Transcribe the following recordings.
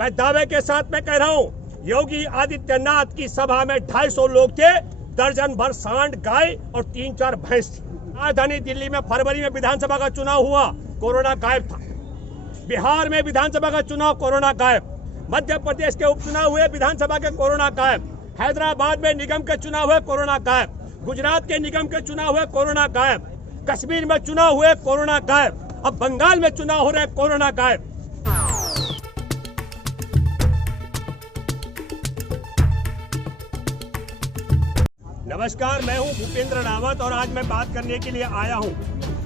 मैं दावे के साथ में कह रहा हूँ, योगी आदित्यनाथ की सभा में 250 लोग थे, दर्जन भर सांड, गाय और 3-4 भैंस थी। राजधानी दिल्ली में फरवरी में विधानसभा का चुनाव हुआ, कोरोना गायब था। बिहार में विधानसभा का चुनाव, कोरोना गायब। मध्य प्रदेश के उपचुनाव हुए, विधानसभा के कोरोना गायब। हैदराबाद में निगम के चुनाव हुए, कोरोना गायब। गुजरात के निगम के चुनाव हुए, कोरोना गायब। कश्मीर में चुनाव हुए, कोरोना गायब। अब बंगाल में चुनाव हो रहे, कोरोना गायब। नमस्कार, मैं हूं भूपेंद्र रावत और आज मैं बात करने के लिए आया हूं।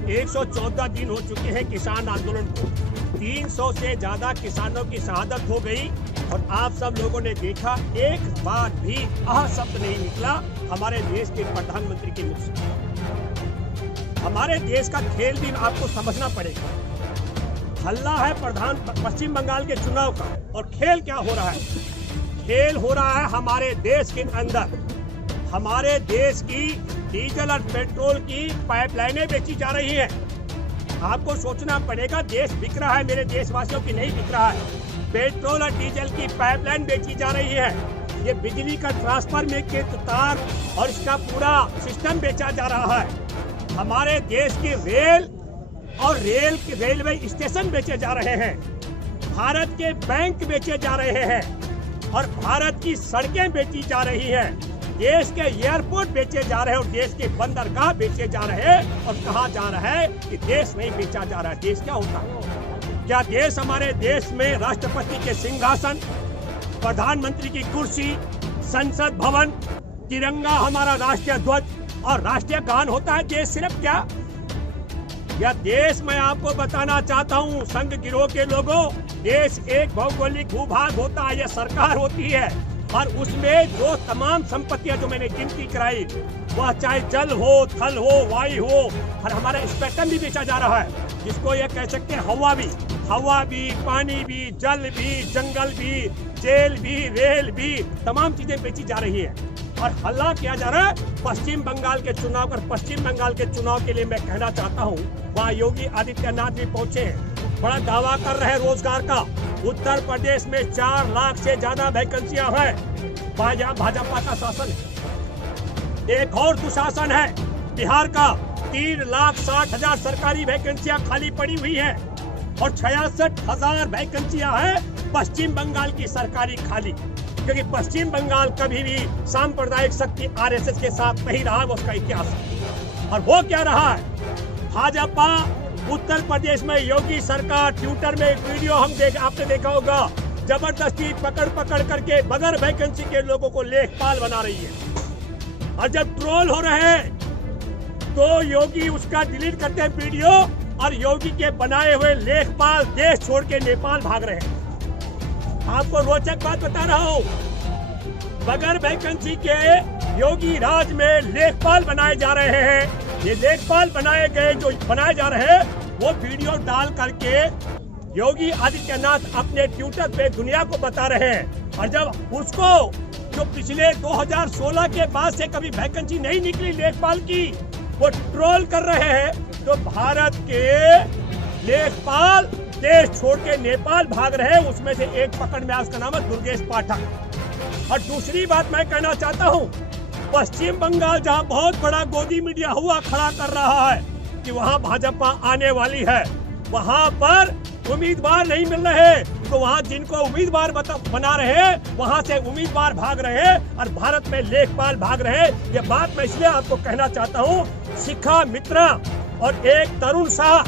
114 दिन हो चुके हैं किसान आंदोलन को। 300 से ज्यादा किसानों की शहादत हो गई और आप सब लोगों ने देखा, एक बार भी आह शब्द नहीं निकला हमारे देश के प्रधानमंत्री के मुख से। हमारे देश का खेल भी आपको समझना पड़ेगा। हल्ला है पश्चिम बंगाल के चुनाव का, और खेल क्या हो रहा है? खेल हो रहा है हमारे देश के अंदर। हमारे देश की डीजल और पेट्रोल की पाइपलाइनें बेची जा रही हैं। आपको सोचना पड़ेगा, देश बिक रहा है, मेरे देशवासियों की नहीं बिक रहा है। पेट्रोल और डीजल की पाइपलाइन बेची जा रही है। ये बिजली का ट्रांसफर में के तार और इसका पूरा सिस्टम बेचा जा रहा है। हमारे देश की रेल और रेलवे स्टेशन बेचे जा रहे हैं। भारत के बैंक बेचे जा रहे हैं और भारत की सड़कें बेची जा रही हैं। देश के एयरपोर्ट बेचे जा रहे हैं और देश के बंदरगाह बेचे जा रहे हैं। और कहा जा रहा है कि देश नहीं बेचा जा रहा है। देश क्या होता है? क्या देश, हमारे देश में राष्ट्रपति के सिंहासन, प्रधानमंत्री की कुर्सी, संसद भवन, तिरंगा, हमारा राष्ट्रीय ध्वज और राष्ट्रीय गान होता है? देश सिर्फ क्या? यह देश, मैं आपको बताना चाहता हूँ संघ गिरोह के लोगों, देश एक भौगोलिक भूभाग होता है, यह सरकार होती है। और उसमें जो तमाम संपत्तियां जो मैंने गिनती कराई, वह चाहे जल हो, थल हो, वायु हो, और हमारा स्पेक्ट्रम भी बेचा जा रहा है, जिसको ये कह सकते हैं हवा भी, पानी भी, जल भी, जंगल भी, जेल भी, रेल भी, तमाम चीजें बेची जा रही है। और हल्ला किया जा रहा है पश्चिम बंगाल के चुनाव पर। पश्चिम बंगाल के चुनाव के लिए मैं कहना चाहता हूँ, वहाँ योगी आदित्यनाथ भी पहुंचे हैं, बड़ा दावा कर रहे हैं रोजगार का। उत्तर प्रदेश में 4 लाख से ज्यादा वैकेंसियां हैं। भाजपा का शासन है। एक और दुशासन है बिहार का, 3,60,000 सरकारी वैकेंसियां खाली पड़ी हुई है और 66,000 वैकेंसियां हैं पश्चिम बंगाल की सरकारी खाली। क्योंकि पश्चिम बंगाल कभी भी सांप्रदायिक शक्ति आरएसएस के साथ नहीं रहा, वो उसका इतिहास है। और वो क्या रहा है? भाजपा उत्तर प्रदेश में योगी सरकार, ट्विटर में एक वीडियो आपने देखा होगा, जबरदस्ती पकड़ करके बगैर वैकेंसी के लोगों को लेखपाल बना रही है। और जब ट्रोल हो रहे हैं तो योगी उसका डिलीट करते हैं वीडियो, और योगी के बनाए हुए लेखपाल देश छोड़ के नेपाल भाग रहे हैं। आपको रोचक बात बता रहा हूँ, बगैर वैकेंसी के योगी राज में लेखपाल बनाए जा रहे हैं। ये लेखपाल बनाए जा रहे हैं, वो वीडियो डाल करके योगी आदित्यनाथ अपने ट्विटर पे दुनिया को बता रहे हैं। और जब उसको, जो पिछले 2016 के बाद से कभी वैकेंसी नहीं निकली लेखपाल की, वो ट्रोल कर रहे हैं, तो भारत के लेखपाल देश छोड़ के नेपाल भाग रहे हैं। उसमें से एक पकड़ में, उसका नाम है दुर्गेश पाठक। और दूसरी बात मैं कहना चाहता हूँ, पश्चिम बंगाल जहाँ बहुत बड़ा गोदी मीडिया हुआ खड़ा कर रहा है कि वहाँ भाजपा आने वाली है, वहाँ पर उम्मीदवार नहीं मिल रहे, तो वहाँ जिनको उम्मीदवार बना रहे हैं, वहाँ से उम्मीदवार भाग रहे हैं और भारत में लेखपाल भाग रहे हैं। ये बात मैं इसलिए आपको कहना चाहता हूँ, शिखा मित्रा और एक तरुण शाह,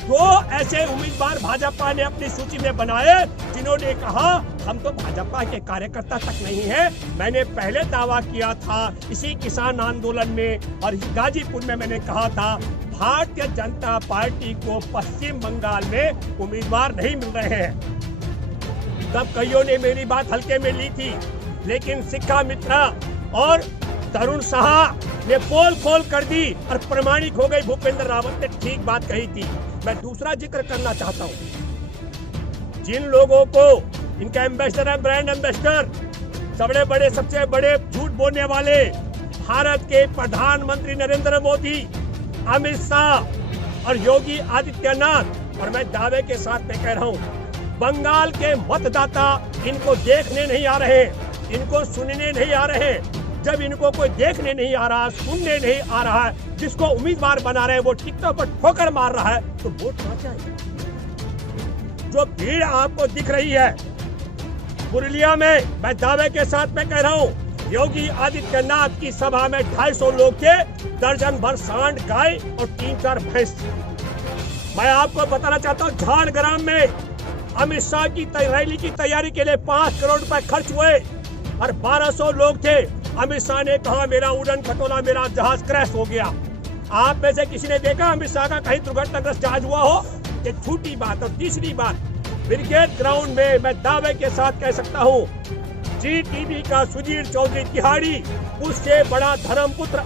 दो ऐसे उम्मीदवार भाजपा ने अपनी सूची में बनाए, जिन्होंने कहा हम तो भाजपा के कार्यकर्ता तक नहीं हैं। मैंने पहले दावा किया था इसी किसान आंदोलन में और गाजीपुर में, मैंने कहा था भारतीय जनता पार्टी को पश्चिम बंगाल में उम्मीदवार नहीं मिल रहे हैं। तब कईयों ने मेरी बात हल्के में ली थी, लेकिन शिखा मित्रा और तरुण शाह ने पोल खोल कर दी और प्रमाणिक हो गई। भूपेंद्र रावत ने ठीक बात कही थी। मैं दूसरा जिक्र करना चाहता हूँ, जिन लोगों को इनका एम्बेसडर है, ब्रांड एम्बेसडर, सबसे बड़े झूठ बोलने वाले भारत के प्रधानमंत्री नरेंद्र मोदी, अमित शाह और योगी आदित्यनाथ, और मैं दावे के साथ में कह रहा हूँ बंगाल के मतदाता इनको देखने नहीं आ रहे, इनको सुनने नहीं आ रहे। जब इनको कोई देखने नहीं आ रहा, सुनने नहीं आ रहा है, जिसको उम्मीदवार बना रहे हैं वो टिकटों पर ठोकर मार रहा है, तो वोट कहां जाएगा? जो भीड़ आपको दिख रही है पुरुलिया में, मैं दावे के साथ मैं कह रहा हूँ, योगी आदित्यनाथ की सभा में 250 लोग थे, दर्जन भर सांड, गाय और 3-4 भैंस। मैं आपको बताना चाहता हूँ, झाड़ग्राम में अमित शाह की रैली की तैयारी के लिए 5 करोड़ रुपए खर्च हुए और 1200 लोग थे। अमित शाह ने कहा मेरा उड़न खटोला, मेरा जहाज क्रैश हो गया। आप में से किसी ने देखा अमित शाह का कहीं दुर्घटनाग्रस्त जहाज हुआ हो? ये झूठी बात। और तीसरी बात, ब्रिगेड ग्राउंड में मैं दावे के साथ कह सकता हूँ, GTV का सुधीर चौधरी तिहाड़ी, उससे बड़ा धर्मपुत्र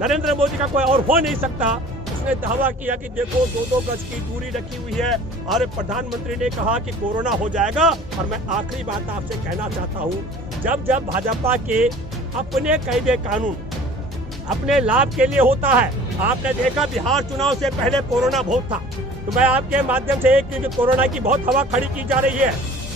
नरेंद्र मोदी का कोई और हो नहीं सकता। उसने दावा किया कि देखो 2-2 गज की दूरी रखी हुई है और प्रधानमंत्री ने कहा कि कोरोना हो जाएगा। और मैं आखिरी बात आपसे कहना चाहता हूं, जब जब भाजपा के अपने कायदे कानून अपने लाभ के लिए होता है, आपने देखा बिहार चुनाव से पहले कोरोना बहुत था, तो मैं आपके माध्यम से क्योंकि कोरोना की बहुत हवा खड़ी की जा रही है,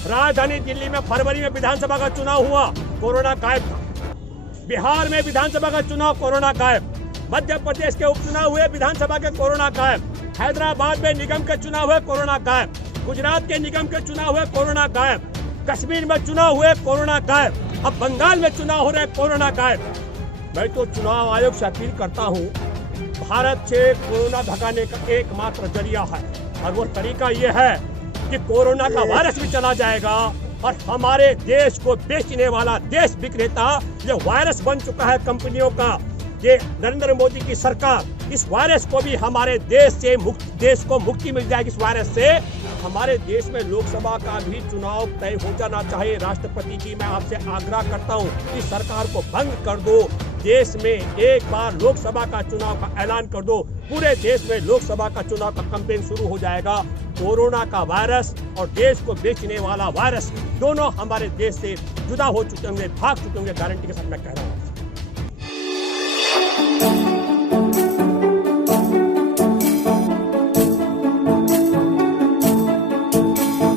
राजधानी दिल्ली में फरवरी में विधानसभा का चुनाव हुआ, कोरोना गायब था। बिहार में विधानसभा का चुनाव, कोरोना गायब। मध्य प्रदेश के उपचुनाव हुए, विधानसभा के, कोरोना गायब। हैदराबाद में निगम के चुनाव हुए, कोरोना गायब। गुजरात के निगम के चुनाव हुए, कोरोना गायब। कश्मीर में चुनाव हुए, कोरोना गायब। अब बंगाल में चुनाव हो रहे, कोरोना गायब। मैं तो चुनाव आयोग से अपील करता हूँ, भारत से कोरोना भगाने का एकमात्र जरिया है और वो तरीका ये है कि कोरोना का वायरस भी चला जाएगा और हमारे देश को बेचने वाला देश विक्रेता जो वायरस बन चुका है कंपनियों का, ये नरेंद्र मोदी की सरकार, इस वायरस को भी हमारे देश को मुक्ति मिल जाएगी। इस वायरस से हमारे देश में लोकसभा का भी चुनाव तय हो जाना चाहिए। राष्ट्रपति जी, मैं आपसे आग्रह करता हूं कि सरकार को भंग कर दो, देश में एक बार लोकसभा का चुनाव का ऐलान कर दो, पूरे देश में लोकसभा का चुनाव का कैंपेन शुरू हो जाएगा। कोरोना का वायरस और देश को बेचने वाला वायरस दोनों हमारे देश से जुदा हो चुके होंगे, भाग चुके होंगे, गारंटी के साथ मैं कह रहा हूँ।